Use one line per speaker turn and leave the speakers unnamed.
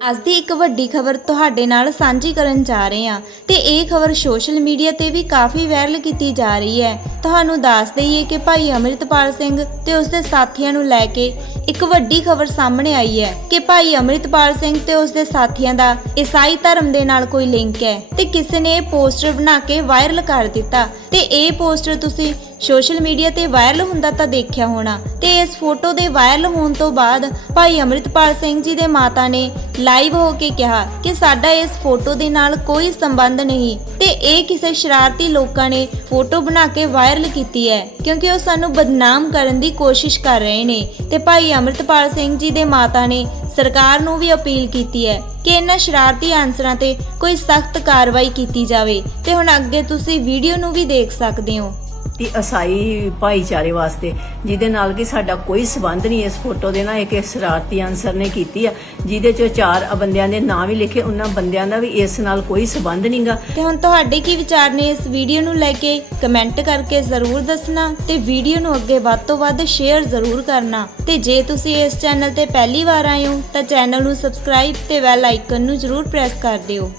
ਅੱਜ ਦੀ ਇੱਕ ਵੱਡੀ ਖਬਰ ਤੁਹਾਡੇ ਨਾਲ ਸਾਂਝੀ ਕਰਨ ਜਾ ਰਹੇ ਹਾਂ ਤੇ ਇਹ ਖਬਰ ਸੋਸ਼ਲ ਮੀਡੀਆ ਤੇ ਵੀ ਕਾਫੀ ਵਾਇਰਲ ਕੀਤੀ ਜਾ ਰਹੀ ਹੈ। ਤੁਹਾਨੂੰ ਦੱਸ ਦਈਏ ਕਿ ਭਾਈ ਅਮਰਿਤਪਾਲ ਸਿੰਘ ਤੇ ਉਸਦੇ ਸਾਥੀਆਂ ਨੂੰ ਲੈ ਕੇ ਇੱਕ ਵੱਡੀ ਖਬਰ ਸਾਹਮਣੇ ਆਈ ਹੈ ਕਿ ਭਾਈ ਅਮਰਿਤਪਾਲ ਸਿੰਘ ਤੇ ਉਸਦੇ ਸਾਥੀਆਂ ਦਾ ਈਸਾਈ ਧਰਮ ਦੇ ਨਾਲ ਕੋਈ ਲਿੰਕ ਹੈ ਤੇ ਕਿਸੇ ਨੇ ਇਹ ਪੋਸਟਰ ਬਣਾ ਕੇ ਵਾਇਰਲ ਕਰ ਦਿੱਤਾ ਤੇ ਇਹ ਪੋਸਟਰ ਤੁਸੀਂ ਸੋਸ਼ਲ ਮੀਡੀਆ ਤੇ ਵਾਇਰਲ ਹੁੰਦਾ ਤਾਂ ਦੇਖਿਆ ਹੋਣਾ ਤੇ ਇਸ ਫੋਟੋ ਦੇ ਵਾਇਰਲ ਹੋਣ ਤੋਂ ਬਾਅਦ ਭਾਈ ਅਮਰਿਤਪਾਲ ਸਿੰਘ ਜੀ ਦੇ ਮਾਤਾ ਨੇ ਲਾਈਵ ਹੋ ਕੇ ਕਿਹਾ ਕਿ ਸਾਡਾ ਇਸ ਫੋਟੋ ਦੇ ਨਾਲ ਕੋਈ ਸੰਬੰਧ ਨਹੀਂ। ਇਹ ਕਿਸੇ ਸ਼ਰਾਰਤੀ ਲੋਕਾਂ ਨੇ ਫੋਟੋ ਬਣਾ ਕੇ ਵਾਇਰਲ ਕੀਤੀ ਹੈ, ਕਿਉਂਕਿ ਉਹ ਸਾਨੂੰ ਬਦਨਾਮ ਕਰਨ ਦੀ ਕੋਸ਼ਿਸ਼ ਕਰ ਰਹੇ ਨੇ। ਤੇ ਭਾਈ ਅਮਰਿਤਪਾਲ ਸਿੰਘ ਜੀ ਦੇ ਮਾਤਾ ਨੇ ਸਰਕਾਰ ਨੂੰ ਵੀ ਅਪੀਲ ਕੀਤੀ ਹੈ ਕਿ ਇਹਨਾਂ ਸ਼ਰਾਰਤੀ ਅਨਸਰਾਂ ਤੇ ਕੋਈ ਸਖਤ ਕਾਰਵਾਈ ਕੀਤੀ ਜਾਵੇ। ਤੇ ਹੁਣ ਅੱਗੇ ਤੁਸੀਂ ਵੀਡੀਓ ਨੂੰ ਵੀ ਦੇਖ ਸਕਦੇ ਹੋ।
ਤੇ ਅਸਾਈ ਭਾਈਚਾਰੇ ਵਾਸਤੇ, ਜਿਹਦੇ ਨਾਲ ਕਿ ਸਾਡਾ ਕੋਈ ਸਬੰਧ ਨਹੀਂ ਇਸ ਫੋਟੋ ਦੇ ਨਾਲ, ਇੱਕ ਸ਼ਰਾਰਤੀ ਅਨਸਰ ਨੇ ਕੀਤੀ ਆ, ਜਿਹਦੇ ਚੋਂ ਚਾਰ ਬੰਦਿਆਂ ਦੇ ਨਾਂ ਵੀ ਲਿਖੇ, ਉਹਨਾਂ ਬੰਦਿਆਂ ਦਾ ਵੀ ਇਸ ਨਾਲ ਕੋਈ ਸਬੰਧ ਨਹੀਂਗਾ।
ਤੇ ਹੁਣ ਤੁਹਾਡੇ ਕੀ ਵਿਚਾਰ ਨੇ ਇਸ ਵੀਡੀਓ ਨੂੰ ਲੈ ਕੇ? ਕਮੈਂਟ ਕਰਕੇ ਜ਼ਰੂਰ ਦੱਸਣਾ ਤੇ ਵੀਡੀਓ ਨੂੰ ਅੱਗੇ ਵੱਧ ਤੋਂ ਵੱਧ ਸ਼ੇਅਰ ਜ਼ਰੂਰ ਕਰਨਾ। ਤੇ ਜੇ ਤੁਸੀਂ ਇਸ ਚੈਨਲ ਤੇ ਪਹਿਲੀ ਵਾਰ ਆਏ ਹੋ, ਤਾਂ ਚੈਨਲ ਨੂੰ ਸਬਸਕ੍ਰਾਈਬ ਤੇ ਬੈਲ ਆਈਕਨ ਨੂੰ ਜ਼ਰੂਰ ਪ੍ਰੈਸ ਕਰ ਦਿਓ।